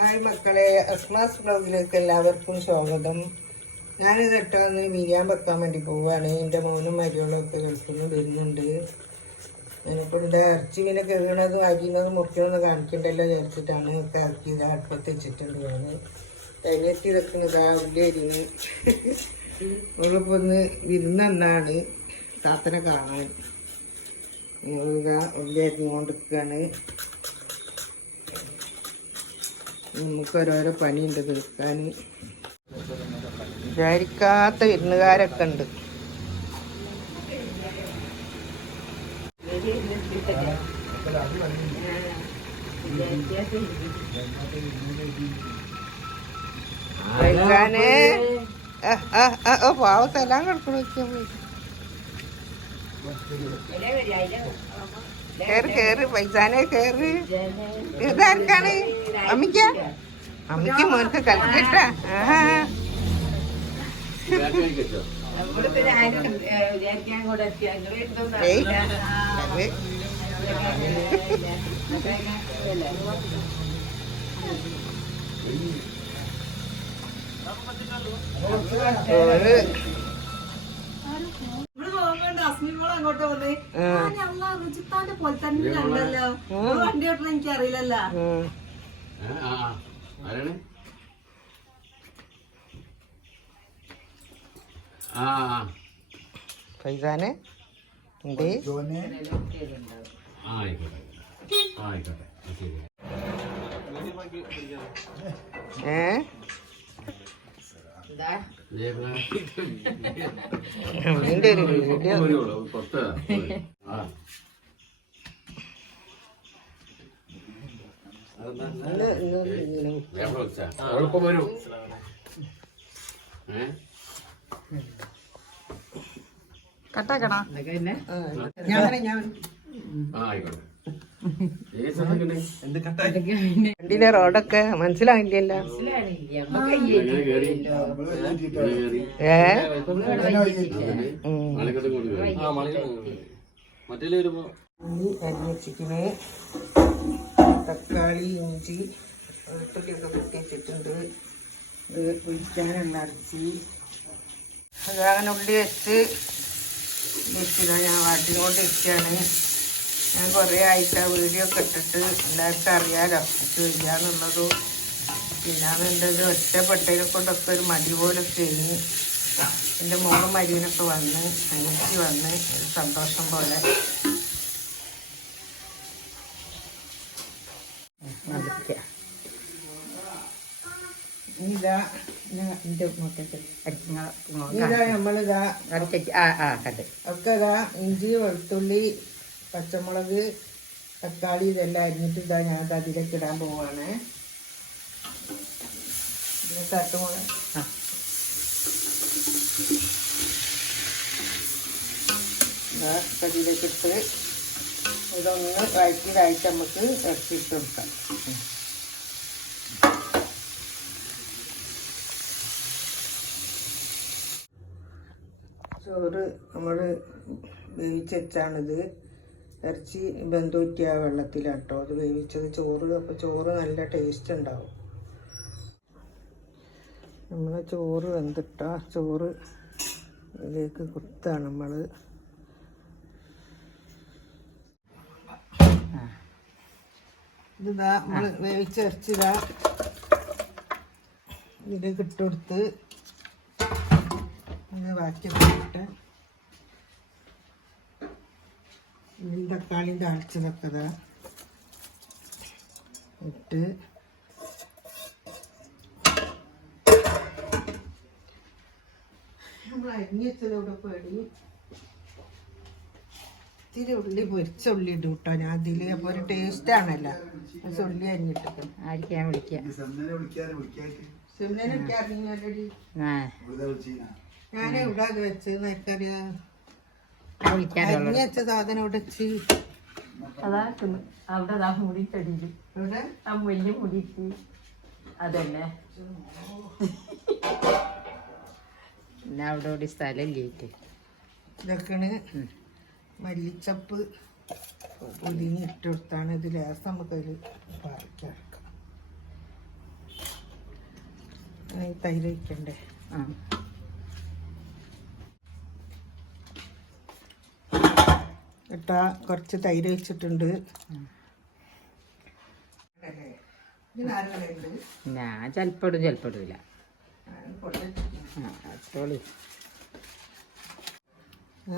Hi മക്കളെ, അസ്മാസ് ബ്ലോഗിലേക്ക് എല്ലാവർക്കും സ്വാഗതം. ഞാനിത് ഇട്ടൊന്ന് ബിരിയാൻ വെക്കാൻ വേണ്ടി പോവുകയാണ്. എൻ്റെ മോനും മരിയോളൊക്കെ ഗൾഫിൽ നിന്ന് വരുന്നുണ്ട്. ഞാനിപ്പോൾ ഇവിടെ ഇറച്ചി മീനെ കഴുകണതും അരിയുന്നതും മുറിക്കണമെന്ന് കാണിക്കണ്ടല്ലോ വിചാരിച്ചിട്ടാണ് ഒക്കെ ഇറക്കിയത്. അടുപ്പത്ത് വെച്ചിട്ടുണ്ട്. ഞാൻ തേങ്ങത്തി വെക്കുന്നതാ ഉള്ളി അരിഞ്ഞ് നമ്മളിപ്പോൾ ഒന്ന് വിരുന്നാണ് താത്തനെ കാണാൻ. ഉള്ളി അരിഞ്ഞുകൊണ്ടിരിക്കുകയാണ്. നമുക്ക് ഓരോരോ പണിയുണ്ട് തീർക്കാൻ. വിചാരിക്കാത്ത വിരുന്നുകാരൊക്കെ ഉണ്ട്. പാവത്തെല്ലാം കിടക്കണ കേറ് കേറ് പൈസാനെ കേറ്. ഇതാർക്കാണ്? അമ്മിക്ക അമ്മിക്ക് മോനക്ക് കളിക്കട്ടാ. അങ്ങോട്ട് വന്നേ റുചിത്താന്റെ പോലെ തന്നെ ഉണ്ടല്ലോ. വണ്ടി ഓട്ടണം എനിക്കറിയില്ലല്ലോ. ഫൈസാനെ ഉണ്ട്. ഇതിന്റെ ഒരു വീഡിയോ കട്ടാക്കണ. വണ്ടിയിലെ റോഡൊക്കെ മനസ്സിലായില്ലല്ലോ. അരിഞ്ഞിച്ചിക്കണ് തക്കാളി, ഇഞ്ചി, വെളുത്തുള്ളിയൊക്കെ കുത്തി വെച്ചിട്ടുണ്ട്. ഇത് പൊരിക്കാനുള്ള ഇറച്ചി അതങ്ങനെ ഉള്ളി വെച്ച് വെച്ചില്ല. ഞാൻ വാട്ടിക്കൊണ്ടിരിക്കുകയാണ്. ഞാൻ കുറേ ആയിട്ട് വീഡിയോ ഒക്കെ ഇട്ടിട്ട് എല്ലാവർക്കും അറിയാലോ ചെയ്യാന്നുള്ളതും. പിന്നെ എൻ്റെ ഒരു ഒറ്റപ്പെട്ടതിനെ കൊണ്ടൊക്കെ ഒരു മടി പോലൊക്കെ കഴിഞ്ഞ് എൻ്റെ മോളും മരുവിനൊക്കെ വന്ന് അനിയത്തി വന്ന് ഒരു സന്തോഷം പോലെ. ഇതാ നമ്മളിതാ ഒക്കെ ഇതാ ഇഞ്ചി, വെളുത്തുള്ളി, പച്ചമുളക്, തക്കാളി ഇതെല്ലാം അരിഞ്ഞിട്ട് ഇതാ ഞാൻ അതിലേക്ക് ഇടാൻ പോവാണ്. തട്ടുമുളക് ഇതിലേക്ക് ഇട്ട് ഇതൊന്ന് വഴറ്റിയതായിട്ട് നമുക്ക് ഇറച്ചിട്ട് കൊടുക്കാം. ചോറ് നമ്മൾ വേവിച്ച് വെച്ചാണിത്. ഇറച്ചി ബന്ധൂറ്റിയ വെള്ളത്തിലാട്ടോ അത് വേവിച്ചത് ചോറ്. അപ്പോൾ ചോറ് നല്ല ടേസ്റ്റ് ഉണ്ടാവും. നമ്മൾ ചോറ് വെന്തിട്ട ചോറ് ഇതിലേക്ക് കുത്താണ് നമ്മൾ. ഇതാ നമ്മൾ വേവിച്ച ഇറച്ചിതാ ഇതിലേക്ക് ഇട്ട് കൊടുത്ത് ബാക്കിയൊക്കെ ഉള്ളി തക്കാളിയും താളിച്ചതൊക്കെ ഇതാ ഇട്ട് നമ്മൾ അരിഞ്ഞ് വെച്ചതോടെ പേടി ഇത്തിരി ഉള്ളി പൊരിച്ച ഉള്ളി ഇടും കേട്ടോ ഞാൻ അതിൽ. അപ്പോൾ ഒരു ടേസ്റ്റ് ആണല്ലോ ഉള്ളി അരിഞ്ഞിട്ട്. ആയിരിക്കാൻ വിളിക്കാം സിംനെ വിളിക്കാറില്ലടി. ഞാൻ ഇവിടെ അത് വെച്ചത് എനിക്കറിയാം. അരിഞ്ഞ് വെച്ച സാധനം ഇവിടെ വെച്ച് അവിടെ മുടിച്ചടിയിൽ ഇവിടെ വലിയ മുടിച്ച് അതന്നെ പിന്നെ അവിടെ ഒരു സ്ഥലം കേട്ട് ഇതൊക്കെയാണ് മല്ലിച്ചപ്പ് പുതിന് ഇട്ട് കൊടുത്താണ്. ഇത് ലേസം നമുക്കതിൽ പറിച്ചെടുക്കാം. തൈര് ഒഴിക്കണ്ടേ? ആ ഇട്ടാ കുറച്ച് തൈര് ഒഴിച്ചിട്ടുണ്ട്. ഞാൻ ചിലപ്പോൾ ഇടും ചിലപ്പോൾ ഇടില്ല.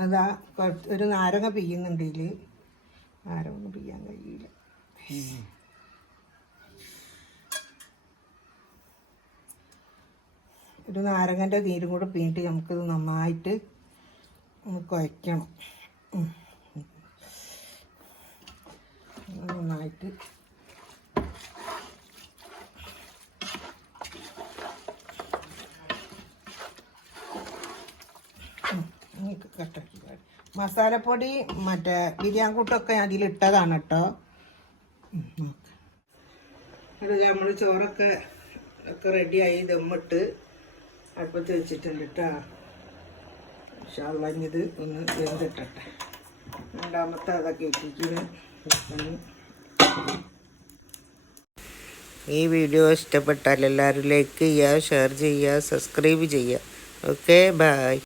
അതാ ഒരു നാരങ്ങ പിയ്യുന്നുണ്ട്. ഇതിൽ നാരങ്ങ ഒന്നും പിയ്യാൻ കഴിയില്ല. ഒരു നാരങ്ങൻ്റെ നീരും കൂടെ പിഴിഞ്ഞിട്ട് നമുക്കിത് നന്നായിട്ട് ഒന്ന് കുഴയ്ക്കണം. നന്നായിട്ട് കട്ടാക്കി. മസാലപ്പൊടി മറ്റേ ബിരിയാണി കൂട്ടൊക്കെ അതിലിട്ടതാണ് കേട്ടോ. അത് നമ്മൾ ചോറൊക്കെ റെഡിയായി ദമ്മിട്ട് അടുപ്പത്ത് വെച്ചിട്ടുണ്ട് കേട്ടോ. ഷാളഞ്ഞത് ഒന്ന് വെന്തിട്ടെ. രണ്ടാമത്തെ അതൊക്കെ ഇട്ടിരിക്കുന്നു. ഈ വീഡിയോ ഇഷ്ടപ്പെട്ടാൽ എല്ലാവരും ലൈക്ക് ചെയ്യുക, ഷെയർ ചെയ്യുക, സബ്സ്ക്രൈബ് ചെയ്യുക. Okay, by.